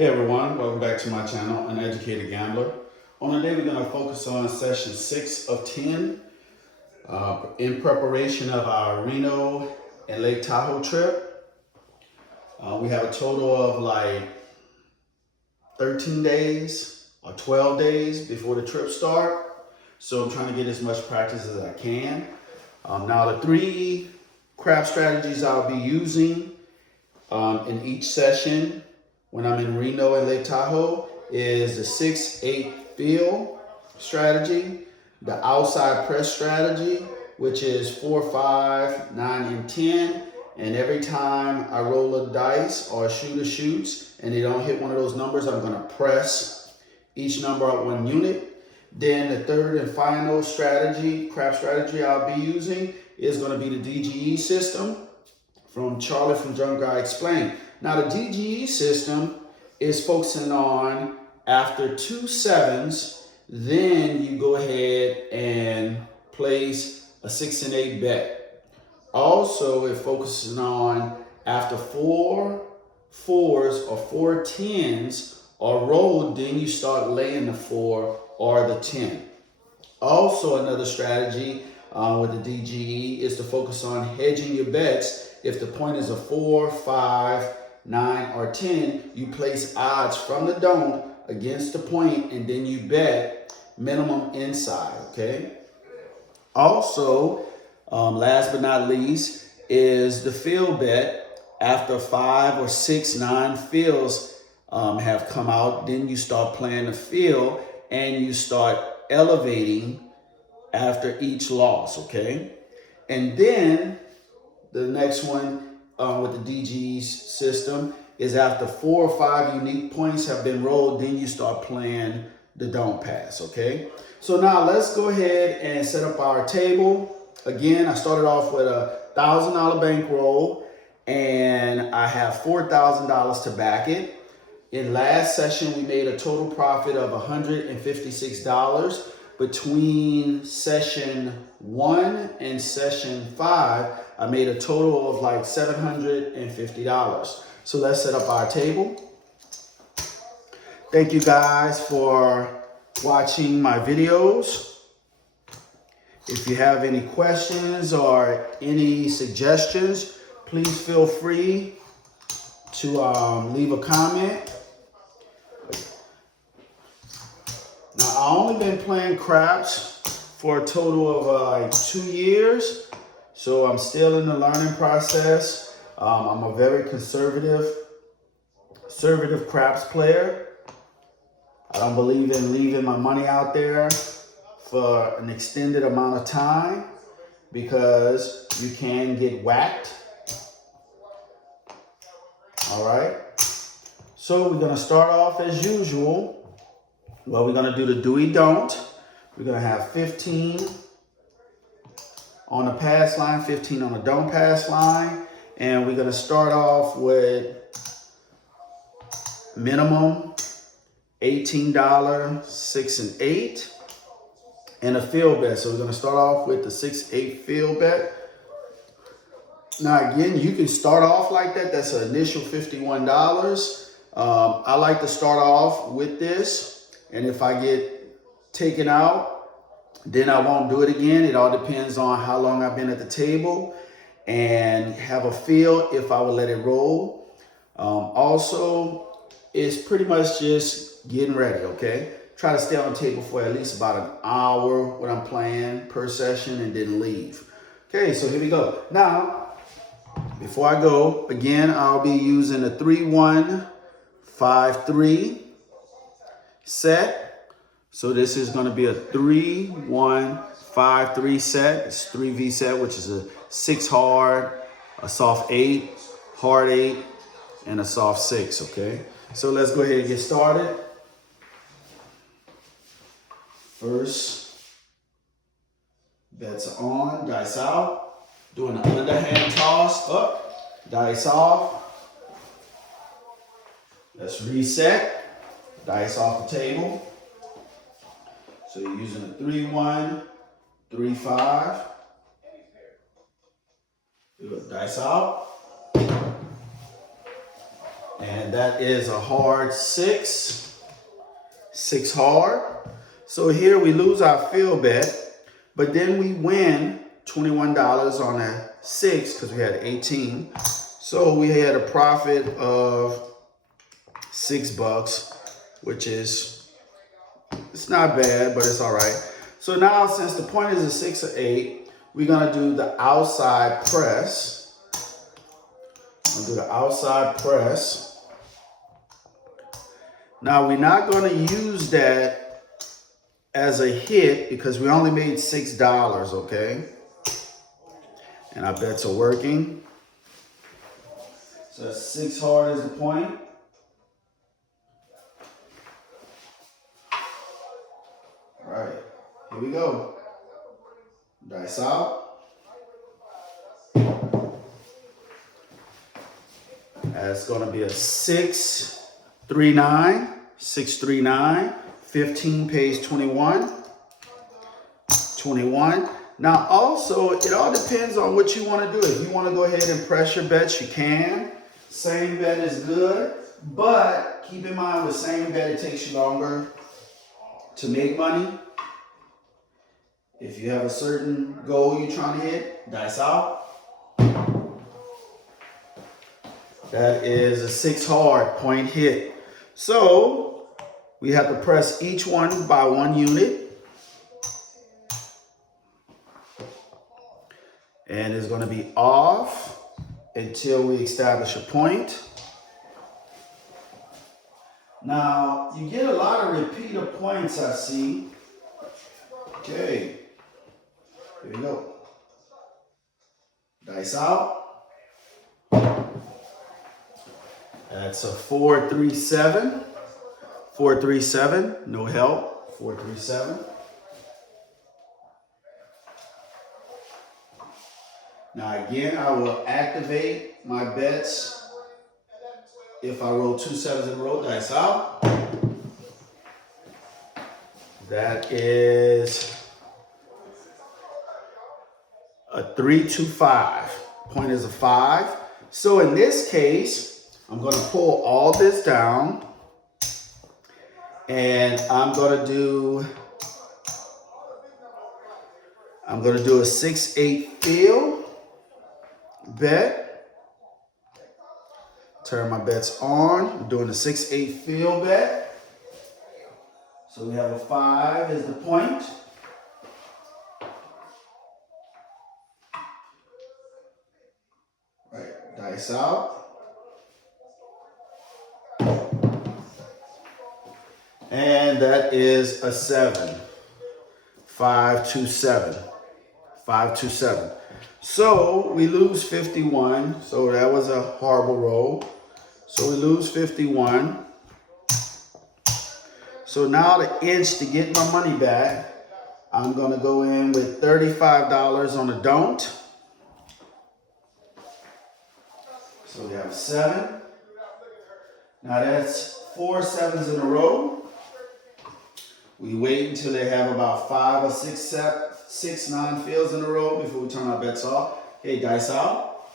Hey everyone, welcome back to my channel, An Educated Gambler. On today we're going to focus on session 6 of 10 in preparation of our Reno and Lake Tahoe trip. We have a total of like 13 days or 12 days before the trip start. So I'm trying to get as much practice as I can. Now the 3 craft strategies I'll be using in each session when I'm in Reno and Lake Tahoe is the 6-8 fill strategy, the outside press strategy, which is 4, 5, 9, and 10. And every time I roll a dice or a shooter shoots and they don't hit one of those numbers, I'm gonna press each number up 1 unit. Then the third and final strategy, craft strategy I'll be using is gonna be the DGE system from Charlie from Drunk Guy Explained. Now the DGE system is focusing on after 2 7s, then you go ahead and place a 6 and 8 bet. Also, it focuses on after 4 4s or 4 10s are rolled, then you start laying the 4 or the 10. Also, another strategy with the DGE is to focus on hedging your bets. If the point is a 4, 5, 9, or 10, you place odds from the don't against the point and then you bet minimum inside, okay? Also, last but not least, is the fill bet. After 5 or 6, 9 fills have come out, then you start playing the fill and you start elevating after each loss, okay? And then the next one with the DGE system is after 4 or 5 unique points have been rolled, then you start playing the don't pass, okay? So now let's go ahead and set up our table. Again, I started off with a $1,000 bankroll and I have $4,000 to back it. In last session, we made a total profit of $156. Between session 1 and session 5, I made a total of like $750. So let's set up our table. Thank you guys for watching my videos. If you have any questions or any suggestions, please feel free to leave a comment. Now, I've only been playing craps for a total of like 2 years, so I'm still in the learning process. I'm a very conservative craps player. I don't believe in leaving my money out there for an extended amount of time because you can get whacked. All right, so we're gonna start off as usual. Well, we're gonna do the do-we-don't. We're gonna have 15 on the pass line, 15 on the don't pass line. And we're gonna start off with minimum $18, 6 and 8, and a field bet. So we're gonna start off with the 6-8 field bet. Now again, you can start off like that. That's an initial $51. I like to start off with this. And if I get taken out, then I won't do it again. It all depends on how long I've been at the table and have a feel if I will let it roll. Also, it's pretty much just getting ready, okay? Try to stay on the table for at least about an hour when I'm playing per session and then leave. Okay, so here we go. Now, before I go, again, I'll be using the 3-1, 5-3 set. So this is going to be a 3-1-5-3 set. It's 3V set, which is a 6 hard, a soft 8, hard 8, and a soft 6, okay? So let's go ahead and get started. First, bets are on, dice out. Doing the underhand toss, up, dice off. Let's reset. Dice off the table. So you're using a 3-1, 3-5. Dice out. And that is a hard 6. 6 hard. So here we lose our field bet, but then we win $21 on a 6 because we had 18. So we had a profit of $6, which is, it's not bad, but it's all right. So now since the point is a 6 or 8, we're gonna do the outside press. I'll do the outside press. Now we're not gonna use that as a hit because we only made $6, okay? And our bets are working. So that's 6 hard is the point. All right, here we go. Dice out. That's gonna be a 639, 639, 15 pays 21, 21. Now also, it all depends on what you wanna do. If you wanna go ahead and press your bets, you can. Same bet is good, but keep in mind with same bet, it takes you longer to make money. If you have a certain goal you're trying to hit, dice out. That is a 6 hard point hit. So we have to press each one by 1 unit. And it's going to be off until we establish a point. Now, you get a lot of repeater points, I see. Okay. Here we go. Dice out. That's a 437. 437. No help. 437. Now again, I will activate my bets if I roll 2 sevens in a row. Dice out. That is a 325. Point is a 5. So in this case, I'm going to pull all this down, and I'm going to do a 6-8 field bet. Turn my bets on. I'm doing a 6-8 field bet. So we have a 5 as the point. Right, dice out. And that is a 7. 527. 527. So we lose 51. So that was a horrible roll. So we lose 51. So now to inch to get my money back, I'm going to go in with $35 on a don't. So we have a 7. Now that's 4 sevens in a row. We wait until they have about 5 or 6 non-fields in a row before we turn our bets off. Okay, dice out.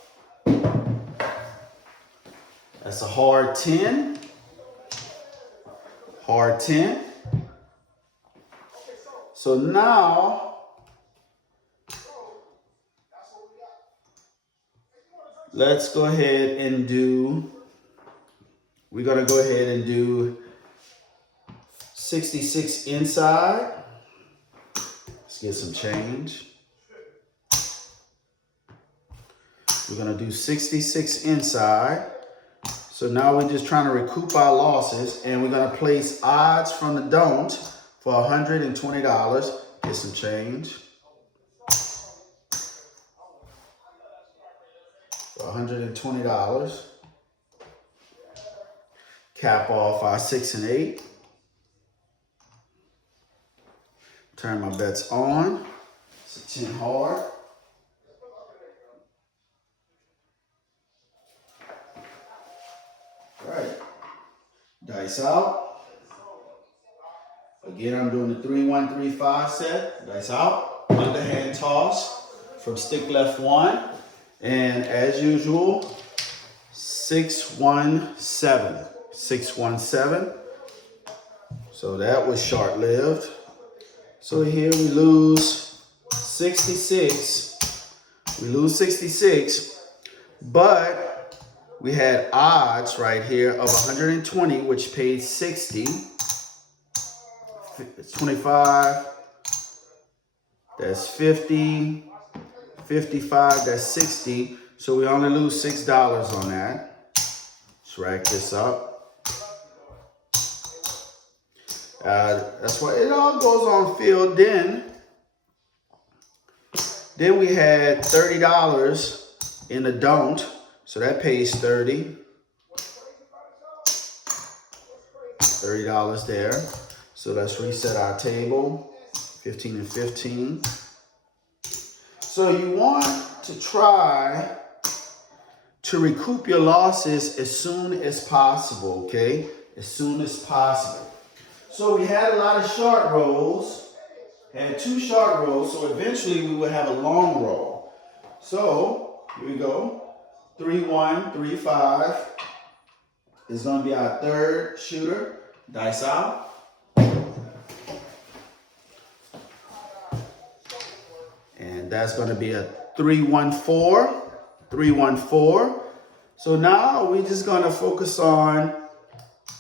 That's a hard 10. Hard 10. So now, let's go ahead and do, we're going to go ahead and do 66 inside. Let's get some change. We're going to do 66 inside. So now we're just trying to recoup our losses, and we're going to place odds from the don't for $120. Get some change. For $120. Cap off our 6 and 8. Turn my bets on. It's a 10 hard. All right. Dice out. Again, I'm doing the 3-1-3-5 set. Dice out. Underhand toss from stick left 1. And as usual, 617. 617. So that was short-lived. So here we lose 66. We lose 66, but we had odds right here of 120, which paid 60. 25, that's 50, 55, that's 60. So we only lose $6 on that. Let's rack this up. That's why it all goes on field. Then we had $30 in the don't, so that pays 30. $30 there. So let's reset our table. 15 and 15. So you want to try to recoup your losses as soon as possible, okay? As soon as possible. So we had a lot of short rolls, had 2 short rolls, so eventually we would have a long roll. So here we go. 3-1, 3-5 is going to be our third shooter. Dice out. And that's going to be a 3-1-4. 3-1-4. So now we're just going to focus on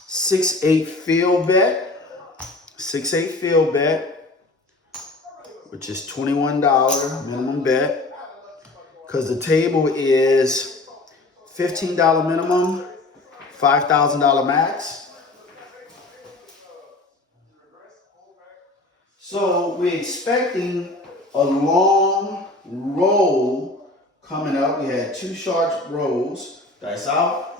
6-8 field bet. 6-8 field bet, which is $21 minimum bet. Because the table is $15 minimum, $5,000 max. So we're expecting a long roll coming up. We had 2 short rolls. Dice out.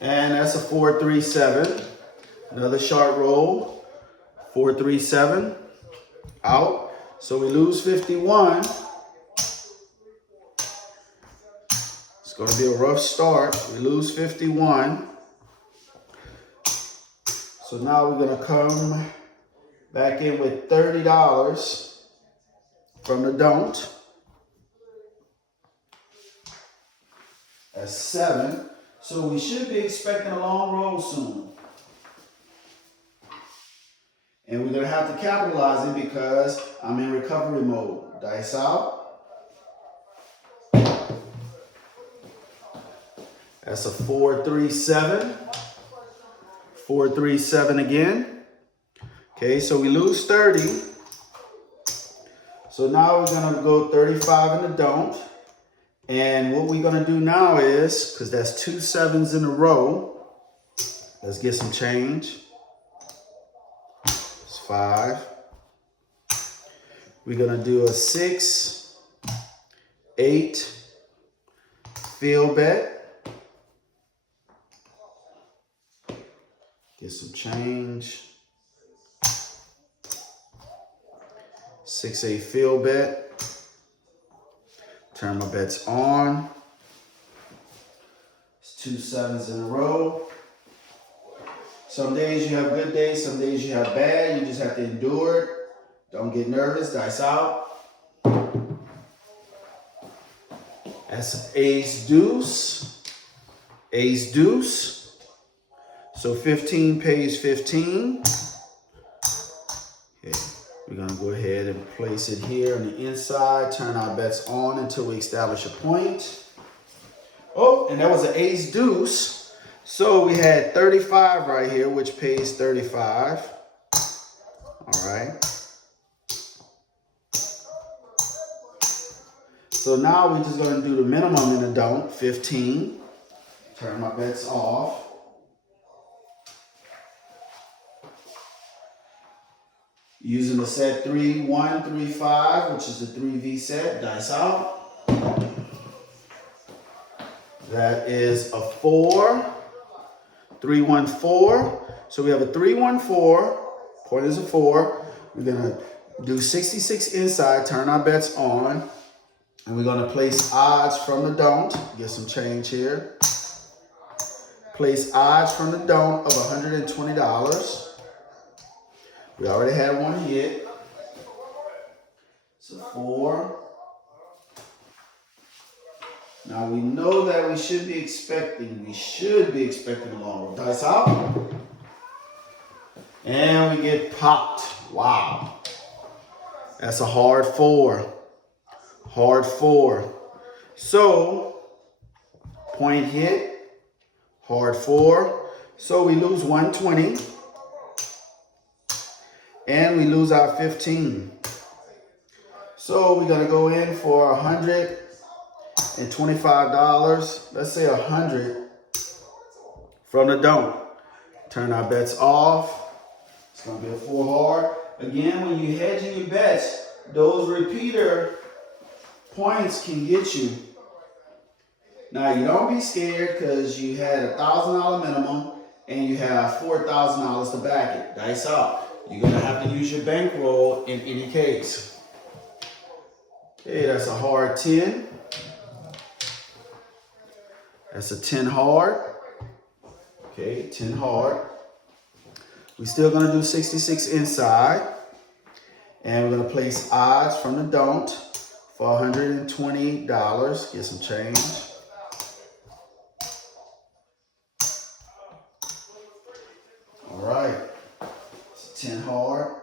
And that's a 4-3-7. Another short roll. 4-3-7. Out. So we lose 51. It's going to be a rough start. We lose 51. So now we're going to come back in with $30 from the don't. That's 7. So we should be expecting a long roll soon. And we're going to have to capitalize it because I'm in recovery mode. Dice out. That's a 4-3-7. 4-3-7 again. Okay, so we lose 30. So now we're going to go 35 in the don't. And what we're going to do now is, because that's 2 7s in a row, let's get some change. It's 5. We're going to do a 6-8 field bet. Get some change. 6-8 field bet. Turn my bets on. It's 2 7s in a row. Some days you have good days, some days you have bad. You just have to endure it. Don't get nervous. Dice out. That's ace deuce. Ace deuce. So 15 pays 15. Okay. We're going to go ahead and place it here on the inside. Turn our bets on until we establish a point. Oh, and that was an ace deuce. So we had 35 right here, which pays 35. All right. So now we're just going to do the minimum in the don't, 15. Turn my bets off. Using the set 3-1, 3-5, which is the 3V set. Dice out. That is a 4. 3-1-4. So we have a 3-1-4. Point is a 4. We're going to do 66 inside, turn our bets on. And we're going to place odds from the don't. Get some change here. Place odds from the don't of $120. We already had one hit. So 4. Now we know that we should be expecting a long roll. Dice out. And we get popped. Wow. That's a hard 4. Hard 4. So, point hit, hard 4. So we lose 120. And we lose our 15. So we're gonna go in for $125. Let's say 100 from the don't. Turn our bets off. It's gonna be a 4 hard. Again, when you hedging your bets, those repeater points can get you. Now you don't be scared because you had a $1,000 minimum and you have $4,000 to back it. Dice out. You're gonna have to use your bankroll in any case. Okay, that's a hard 10. That's a 10 hard. Okay, 10 hard. We're still gonna do 66 inside. And we're gonna place odds from the don't for $120. Get some change. All right, it's 10 hard.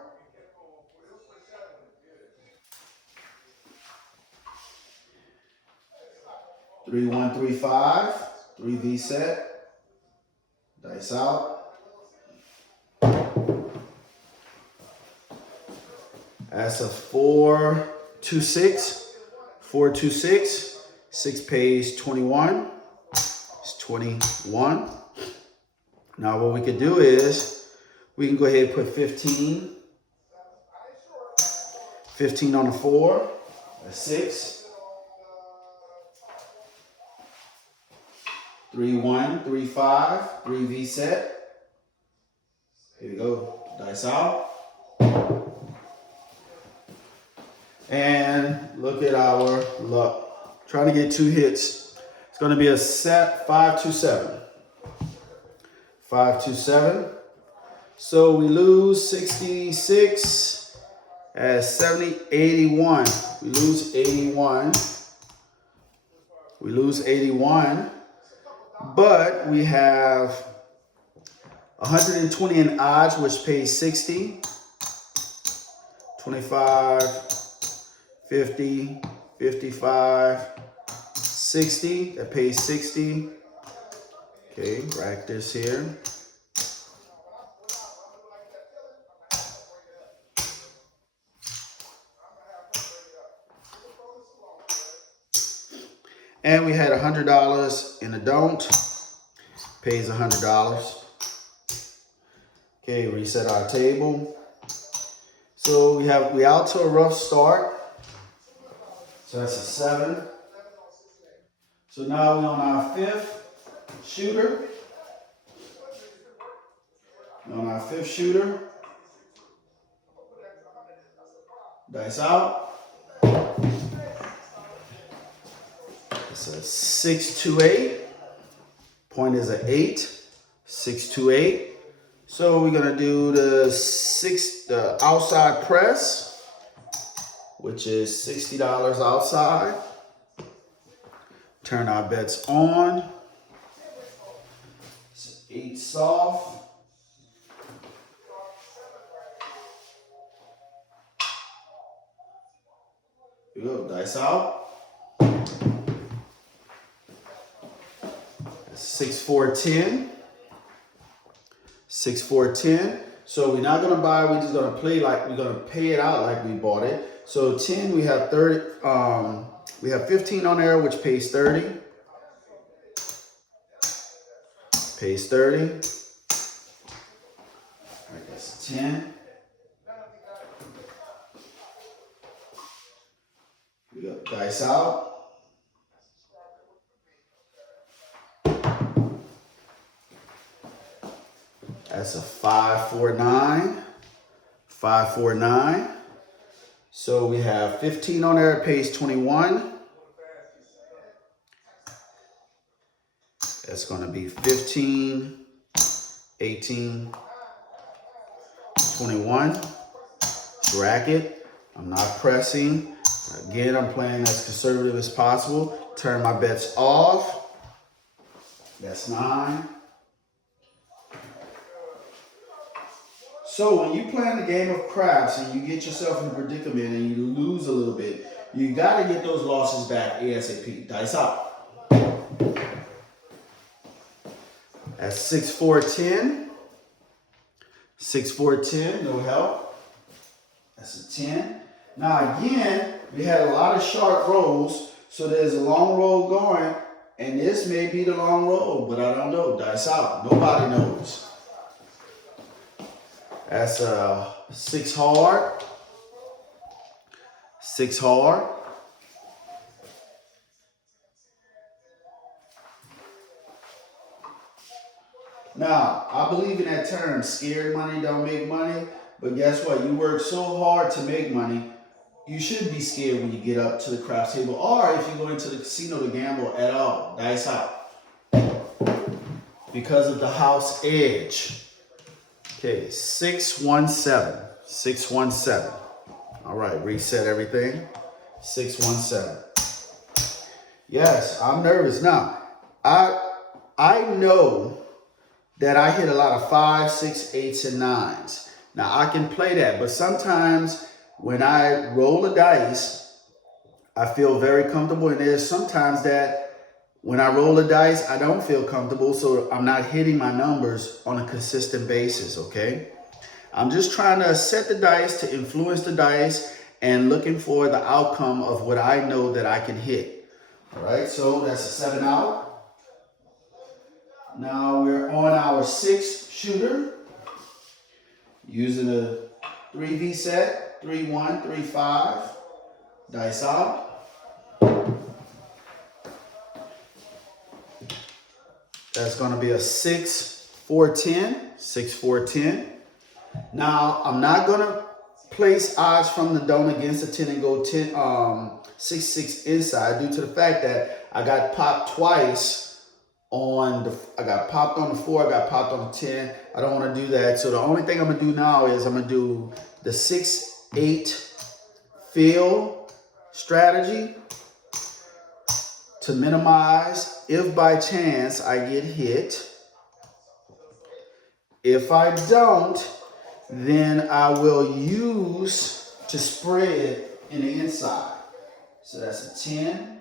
Three, 1, 3, 5. 3V set. Dice out. That's a 4, 2, 6. 4, 2, 6. 6 pays 21. It's 21. Now what we could do is we can go ahead and put 15. 15 on the 4. That's 6. 3, 1, 3, 5. 3V set. Here we go. Dice out. And look at our luck. Trying to get 2 hits. It's going to be a set 5, 2, 7. 5, 2, 7. So we lose 66 at 70, 81. We lose 81. We lose 81. But we have 120 in odds, which pays 60. 25. 50, 55, 60, that pays 60. Okay, rack this here. And we had $100 in the don't, pays $100. Okay, reset our table. So we out to a rough start. So that's a 7. So now we're on our 5th shooter. We're on our 5th shooter. Dice out. It's a 6, 2, 8. Point is an 8. 6, 2, 8. So we're gonna do the outside press, which is $60 outside. Turn our bets on. It's 8 soft. Here we go, dice out. 6, 4, 10. 6, 4, 10. So we're not gonna buy, we're just gonna play like, we're gonna pay it out like we bought it. So 10, we have 30, we have 15 on there, which pays 30. Pays 30. All right, that's 10. We got dice out. That's a 5, 4, 9. 5, 4, 9. So we have 15 on there, it pays 21. That's gonna be 15, 18, 21. Rack it. I'm not pressing. Again, I'm playing as conservative as possible. Turn my bets off. That's 9. So when you play the game of craps and you get yourself in a predicament and you lose a little bit, you got to get those losses back ASAP. Dice out. That's 6, 4, 10. 6, 4, 10, no help. That's a 10. Now again, we had a lot of sharp rolls, so there's a long roll going, and this may be the long roll, but I don't know. Dice out. Nobody knows. That's 6 hard. 6 hard. Now, I believe in that term, scared money don't make money. But guess what? You work so hard to make money, you shouldn't be scared when you get up to the craps table. Or if you go into the casino to gamble at all, dice out. Because of the house edge. Okay, 617. 617. All right, reset everything. 617. Yes, I'm nervous. Now, I know that I hit a lot of 5, 6, 8s, and 9s. Now, I can play that, but sometimes when I roll a dice, I feel very comfortable, and there's sometimes that when I roll a dice, I don't feel comfortable, so I'm not hitting my numbers on a consistent basis, okay? I'm just trying to set the dice to influence the dice and looking for the outcome of what I know that I can hit. All right, so that's a 7 out. Now we're on our 6th shooter, using a 3V set, 3, 1, 3, 5, dice out. That's going to be a 6, 4, 10, 6, 4, 10. Now I'm not going to place odds from the dome against the 10 and go 10, 6, 6 inside due to the fact that I got popped twice. I got popped on the 4, I got popped on the 10. I don't want to do that. So the only thing I'm going to do now is I'm going to do the 6, 8 fill strategy to minimize if by chance I get hit. If I don't, then I will use to spread in the inside. So that's a 10.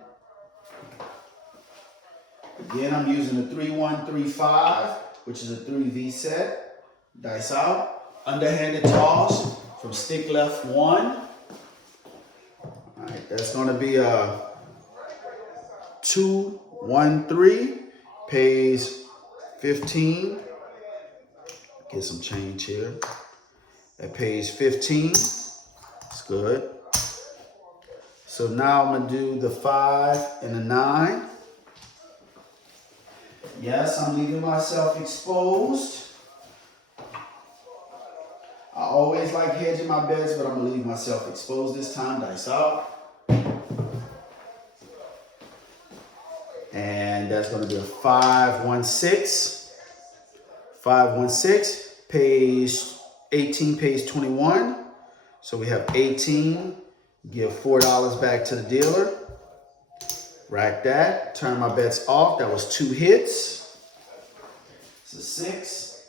Again, I'm using the 3, 1, 3, 5, which is a 3V set. Dice out. Underhanded toss from stick left 1. All right, that's going to be a 2, 1, 3. Pays 15. Get some change here. That pays 15. It's good. So now I'm going to do the 5 and the 9. Yes, I'm leaving myself exposed. I always like hedging my bets, but I'm going to leave myself exposed this time. Dice out. And that's going to be a 5, 1, 6. 5, 1, 6. Page 18, page 21. So we have 18. Give $4 back to the dealer. Rack that. Turn my bets off. That was 2 hits. It's a 6.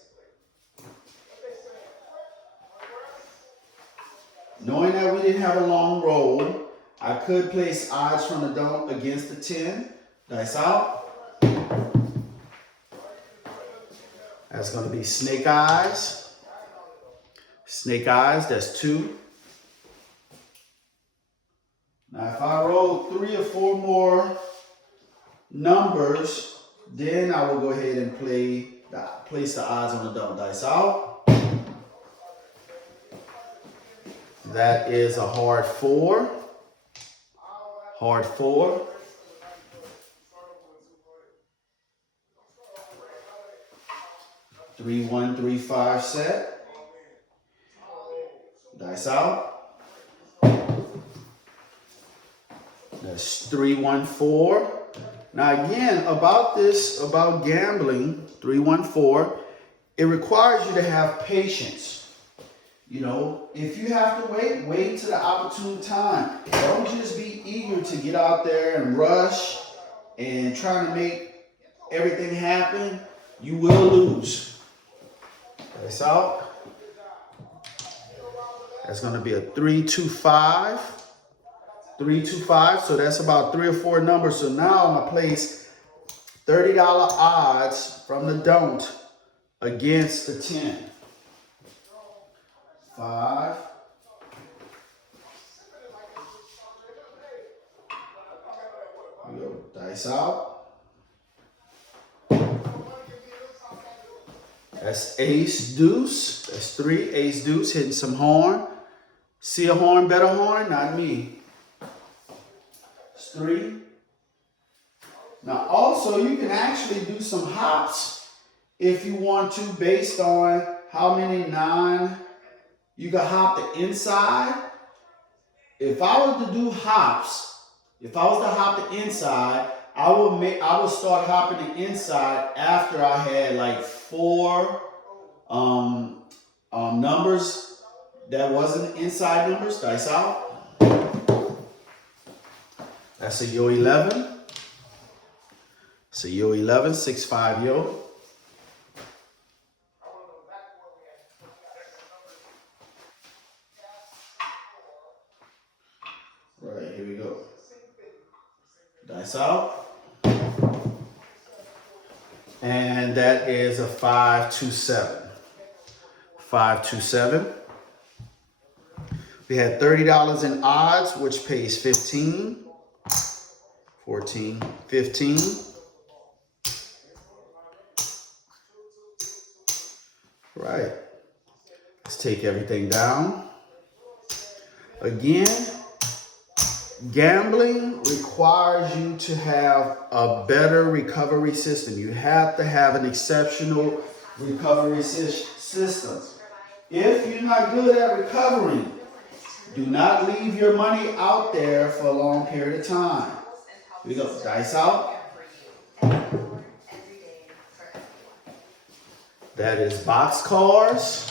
Knowing that we didn't have a long roll, I could place odds from the dome against the 10. Dice out. That's going to be snake eyes. Snake eyes, that's 2. Now, if I roll 3 or 4 more numbers, then I will go ahead and place the odds on the double. Dice out. That is a hard 4. Hard 4. Three, 1, 3, 5 set. Dice out. That's 3, 1, 4. Now again, about gambling, 3, 1, 4, it requires you to have patience. You know, if you have to wait to the opportune time. Don't just be eager to get out there and rush and trying to make everything happen, you will lose. That's out. That's going to be a 3-2-5. 3-2-5. So that's about 3 or 4 numbers. So now I'm going to place $30 odds from the don't against the 10. 5. We go dice out. That's ace deuce. That's 3. Ace deuce hitting some horn. See a horn, bet a horn? Not me. It's 3. Now also you can actually do some hops if you want to, based on how many 9 you can hop the inside. If I was to do hops, if I was to hop the inside, I would start hopping the inside after I had like 4 numbers that wasn't inside numbers. Dice out. That's a yo 11. It's a yo 11, 6-5 yo. Right, here we go. Dice out. And that is a 5-2-7. 5-2-7. We had $30 in odds, which pays 15, 14, 15. Right. Let's take everything down. Again, gambling requires you to have a better recovery system. You have to have an exceptional recovery system. If you're not good at recovering, do not leave your money out there for a long period of time. Here we go. Dice out. That is box cars.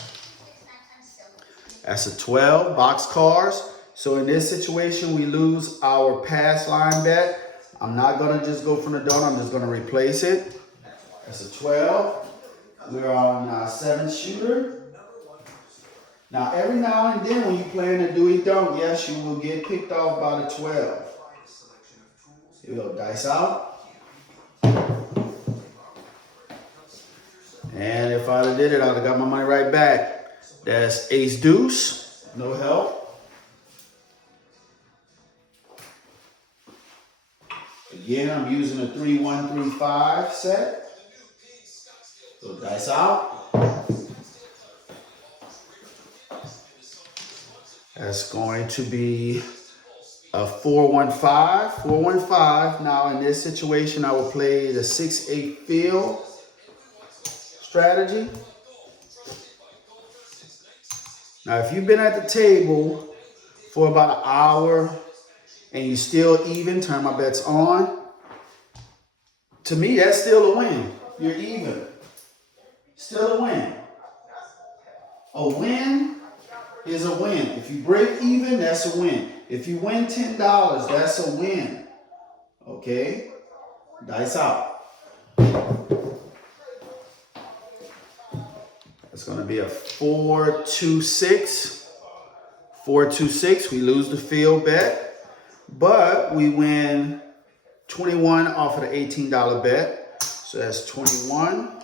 That's a 12, box cars. So in this situation, we lose our pass line bet. I'm not going to just go from the donut. I'm just going to replace it. That's a 12. We're on 7th shooter. Now, every now and then when you play in a do-it-don't, yes, you will get picked off by the 12. Here we go. Dice out. And if I'd have did it, I'd have got my money right back. That's ace deuce. No help. Again, I'm using a 3-1-3-5 set. So dice out. That's going to be a 4-1-5. 4-1-5. Now in this situation, I will play the 6-8 field strategy. Now, if you've been at the table for about an hour and you still even, turn my bets on. To me, that's still a win. You're even. Still a win. A win is a win. If you break even, that's a win. If you win $10, that's a win. Okay? Dice out. It's going to be a 4-2-6. 4-2-6. We lose the field bet, but we win 21 off of the $18 bet. So that's 21.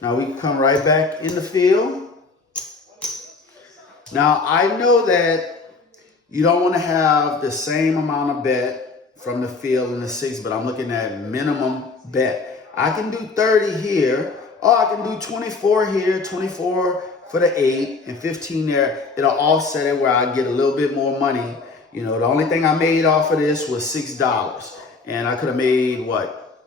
Now we come right back in the field. Now I know that you don't want to have the same amount of bet from the field in the 6, but I'm looking at minimum bet. I can do 30 here. Oh, I can do 24 here, 24 for the 8 and 15 there. It'll offset it where I get a little bit more money. You know, the only thing I made off of this was $6. And I could have made what?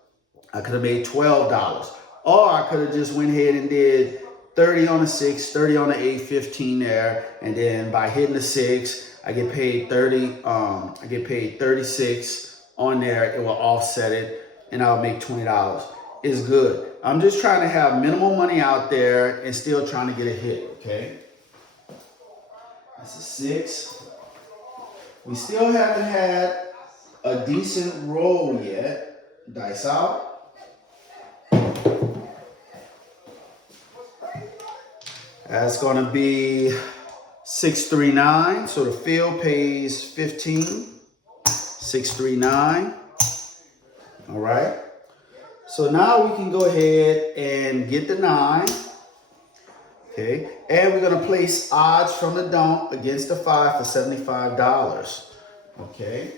I could have made $12. Or I could have just went ahead and did 30 on the 6, 30 on the 8, 15 there. And then by hitting the 6, I get paid 30. I get paid 36 on there. It will offset it and I'll make $20. It's good. I'm just trying to have minimal money out there and still trying to get a hit, okay? That's a 6. We still haven't had a decent roll yet. Dice out. That's going to be 639. So the field pays 15. 639. All right. So now we can go ahead and get the 9. Okay. And we're going to place odds from the don't against the 5 for $75. Okay.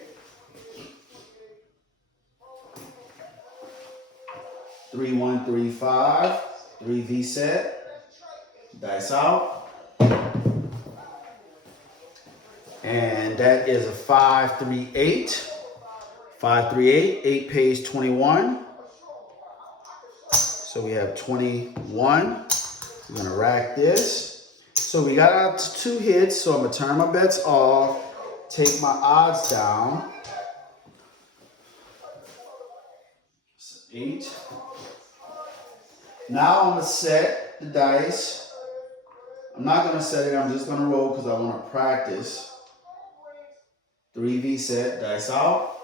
3135. 3V set. Dice out. And that is a 538. 538. 8 pays 21. So we have 21. We're gonna rack this. So we got our 2 hits, so I'm gonna turn my bets off, take my odds down. 8. Now I'm gonna set the dice. I'm not gonna set it, I'm just gonna roll because I wanna practice. 3V set, dice out.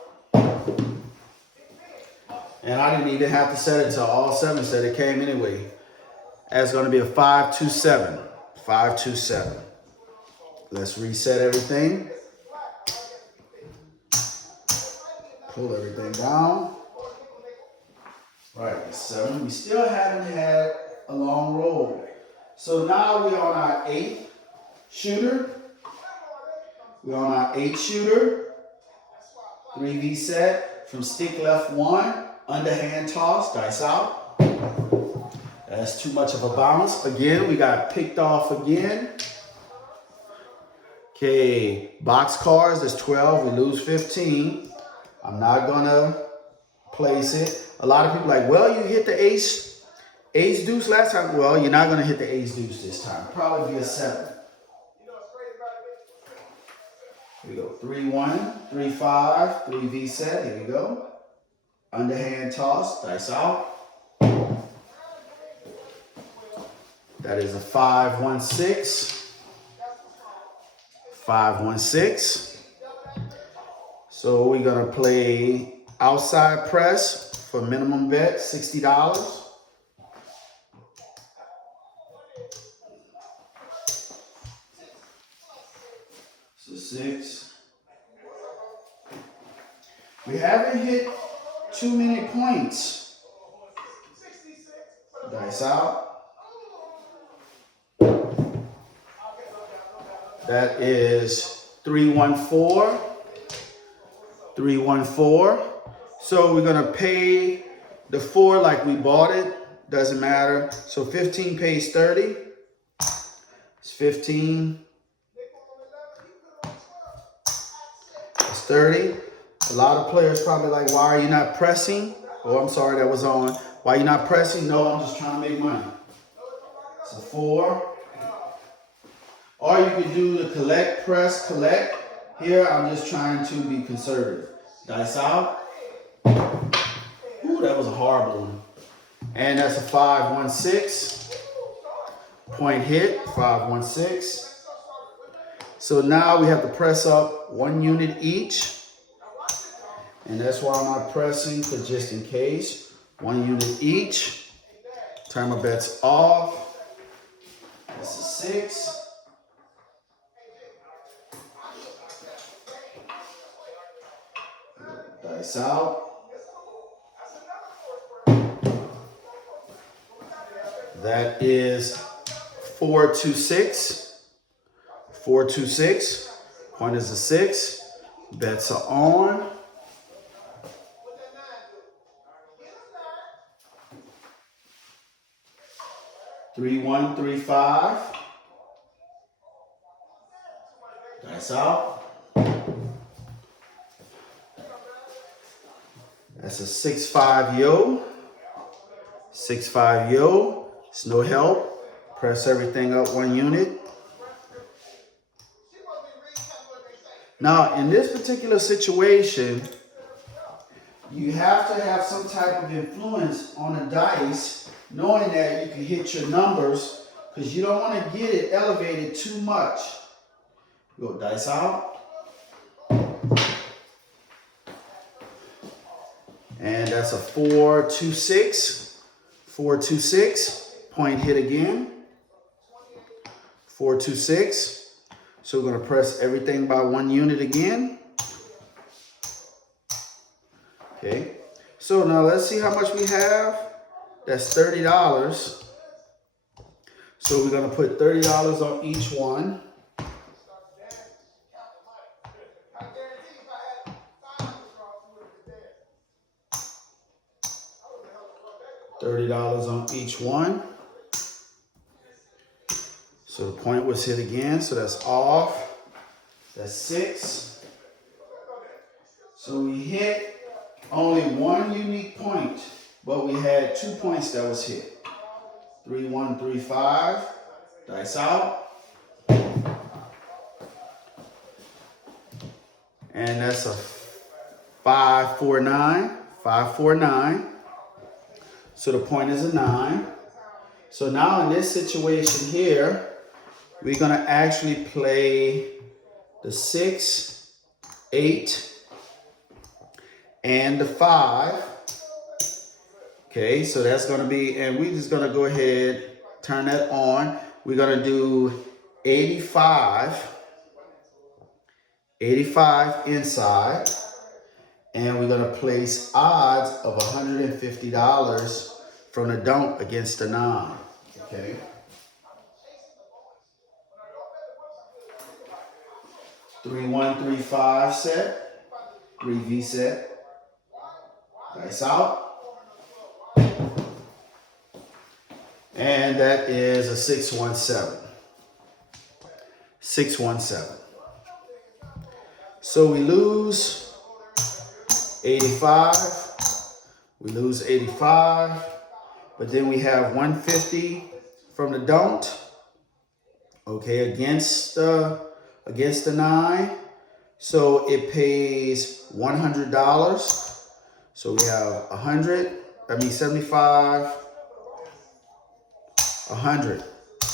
And I didn't even have to set it until all 7 said it came anyway. That's going to be a 527. 527. Let's reset everything. Pull everything down. Right, 7. We still haven't had a long roll. So now we're on our 8th shooter. We're on our 8th shooter. 3V set from stick left 1. Underhand toss, dice out. That's too much of a bounce. Again, we got picked off again. Okay, box cards, there's 12, we lose 15. I'm not gonna place it. A lot of people are like, well, you hit the ace deuce last time. Well, you're not gonna hit the ace deuce this time. Probably be a 7. Here we go, 3-1, 3-5, 3V set, here we go. Underhand toss, dice out. That is a 5-1-6. 5-1-6. So we're gonna play outside press for minimum bet, $60. So 6. We haven't hit too many points. Dice out. That is 3-1-4. 3-1-4. So we're gonna pay the 4 like we bought it. Doesn't matter. So 15 pays 30. It's 15. It's 30. A lot of players probably like, why are you not pressing? Oh, I'm sorry, that was on. Why are you not pressing? No, I'm just trying to make money. So 4. Or you could do the collect, press, collect. Here, I'm just trying to be conservative. Dice out. Ooh, that was a horrible one. And that's a 5-1-6. Point hit, 5-1-6. So now we have to press up 1 unit each. And that's why I'm not pressing, because just in case. 1 unit each. Turn my bets off. That's a 6. Dice out. That is 4-2-6. 4-2-6. Point is a 6. Bets are on. Three, 1, 3, 5. Dice out. That's a 6-5 yo. 6-5 yo. It's no help. Press everything up 1 unit. Now, in this particular situation, you have to have some type of influence on the dice, knowing that you can hit your numbers, because you don't want to get it elevated too much. Go dice out. And that's a 426. 426. Point hit again. 426. So we're going to press everything by 1 unit again. Okay. So now let's see how much we have. That's $30. So we're going to put $30 on each one. $30 on each one. So the point was hit again, so that's off. That's 6. So we hit only one unique point, but we had 2 points that was hit. 3, 1, 3, 5. Dice out. And that's a 5, 4, 9. 5, 4, 9. So the point is a 9. So now in this situation here, we're going to actually play the 6, 8, and the 5. Okay, so that's going to be, and we're just going to go ahead, turn that on. We're going to do 85. 85 inside. And we're going to place odds of $150 from the don't against the 9. Okay. 3, 1, 3, 5 set. 3V set. Dice out. And that is a 617. 617. So we lose 85. We lose 85. But then we have 150 from the don't. Okay, against the 9. So it pays $100. So we have 75, 100.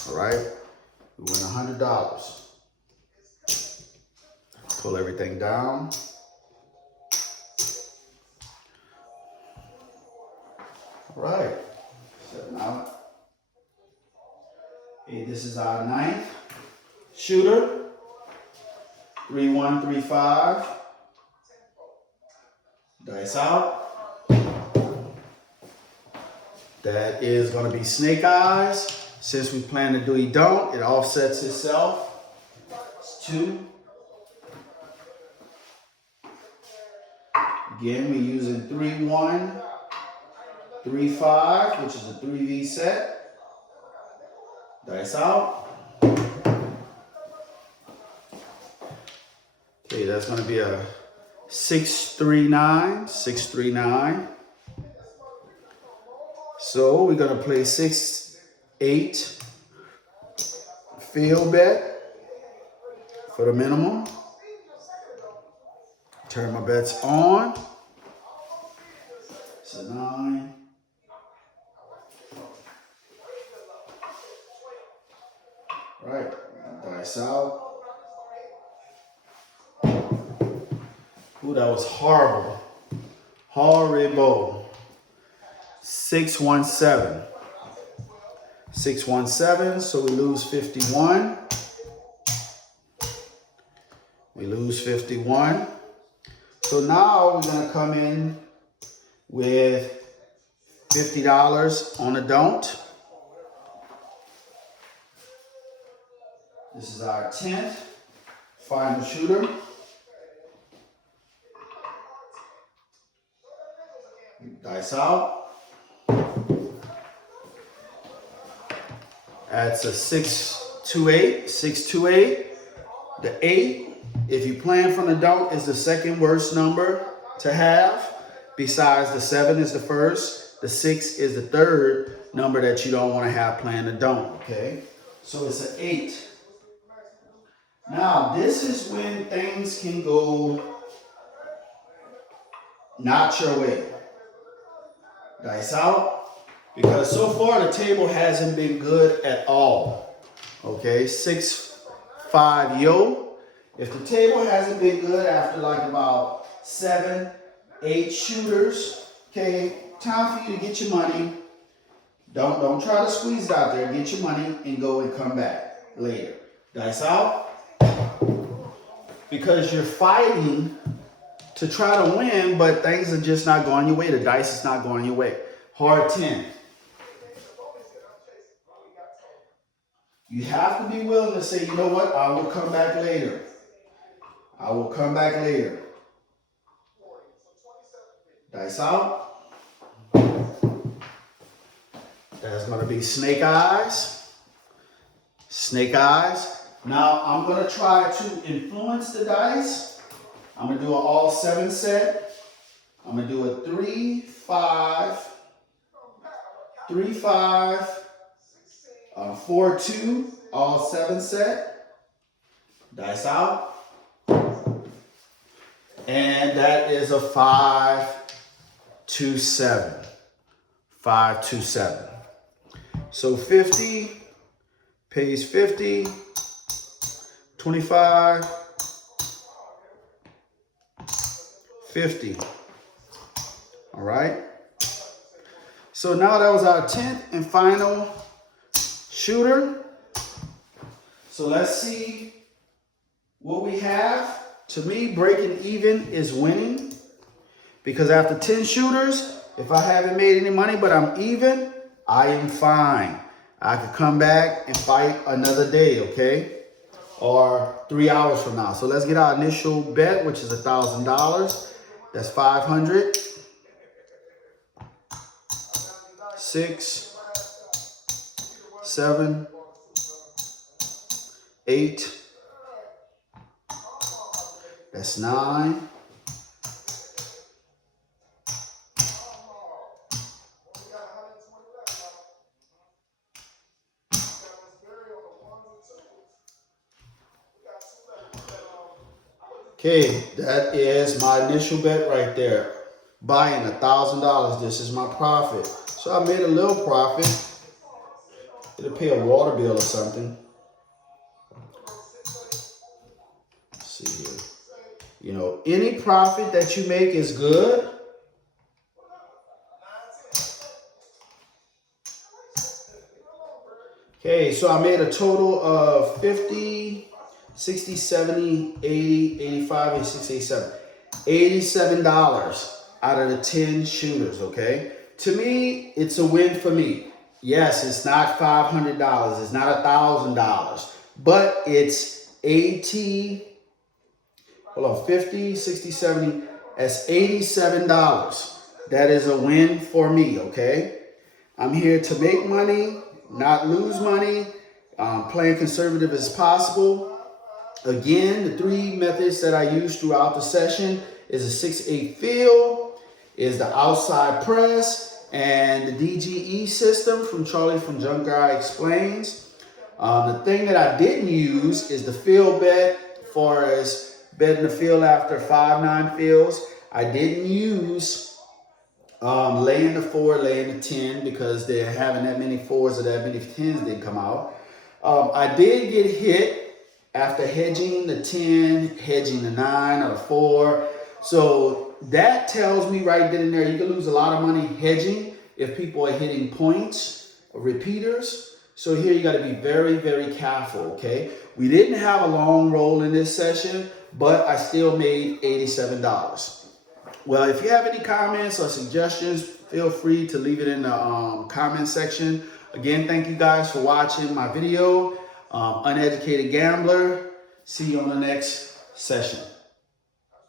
All right, we win $100. Pull everything down. All right. So now, hey, this is our 9th shooter. 3, 1, 3, 5. Dice out. That is going to be snake eyes. Since we plan to do he don't, it offsets itself. It's 2. Again, we're using 3, 1, 3, 5, which is a 3V set. Dice out. Okay, that's going to be a 639. 639. So we're going to play 6, 8 field bet for the minimum. Turn my bets on. It's a 9. Right, dice out. Ooh, that was horrible. Horrible. 617. 617, so we lose 51. We lose 51. So now we're going to come in with $50 on the don't. This is our 10th final shooter. Dice out. That's a 628. 628. The 8, if you plan from the don't, is the second worst number to have. Besides the 7 is the first. The 6 is the third number that you don't want to have playing the don't. Okay. So it's an 8. Now, this is when things can go not your way. Dice out. Because so far the table hasn't been good at all. Okay, 6, 5 yo. If the table hasn't been good after like about 7, 8 shooters, Okay, time for you to get your money. Don't try to squeeze it out there. Get your money and go and come back later. Dice out. Because you're fighting to try to win, but things are just not going your way. The dice is not going your way. Hard 10. You have to be willing to say, you know what? I will come back later. I will come back later. Dice out. That's going to be snake eyes. Snake eyes. Now, I'm going to try to influence the dice. I'm going to do an all 7 set. I'm going to do a 3, 5, 3, 5, 4, 2, all 7 set. Dice out. And that is a 5, 2, 7. 5, 2, 7. So 50 pays 50. 25, 50. All right. So now that was our 10th and final shooter. So let's see what we have. To me, breaking even is winning, because after 10 shooters, if I haven't made any money but I'm even, I am fine. I could come back and fight another day, okay? Or 3 hours from now. So let's get our initial bet, which is $1,000. That's 500. 6, 7, 8. That's 9. Okay, that is my initial bet right there. Buying $1,000. This is my profit. So I made a little profit. It'll pay a water bill or something. Let's see here. You know, any profit that you make is good. Okay, so I made a total of 50, 60, 70, 80, 85, 86, 87. $87 out of the 10 shooters, okay? To me, it's a win for me. Yes, it's not $500. It's not $1,000. But it's 50, 60, 70. That's $87. That is a win for me, okay? I'm here to make money, not lose money. Playing conservative as possible. Again, the 3 methods that I use throughout the session is a 6-8 fill, is the outside press, and the DGE system from Charlie from Junk Guy Explains. The thing that I didn't use is the fill bet, far as betting the fill after 5-9 fills. I didn't use laying the 4, laying the 10, because they're having that many 4s or that many 10s didn't come out. I did get hit after hedging the 10, hedging the 9 or the 4. So that tells me right then and there, you can lose a lot of money hedging if people are hitting points or repeaters. So here you got to be very, very careful, okay? We didn't have a long roll in this session, but I still made $87. Well, if you have any comments or suggestions, feel free to leave it in the comment section. Again, thank you guys for watching my video. Uneducated Gambler. See you on the next session.